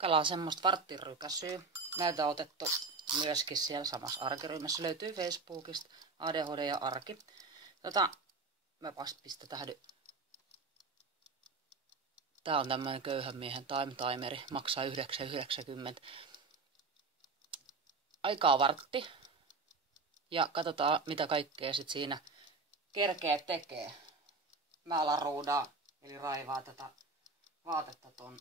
Kokkelaa semmoista varttirykäsyä. Näitä on otettu myöskin siellä samassa arkiryhmässä. Löytyy Facebookista ADHD ja arki. Mä pistetään. Tää on tämmönen köyhän miehen time timeri. Maksaa 9,90. Aikaa vartti. Ja katsotaan mitä kaikkea sit siinä kerkee tekee. Mä alan ruudaa, eli raivaa tätä vaatetta ton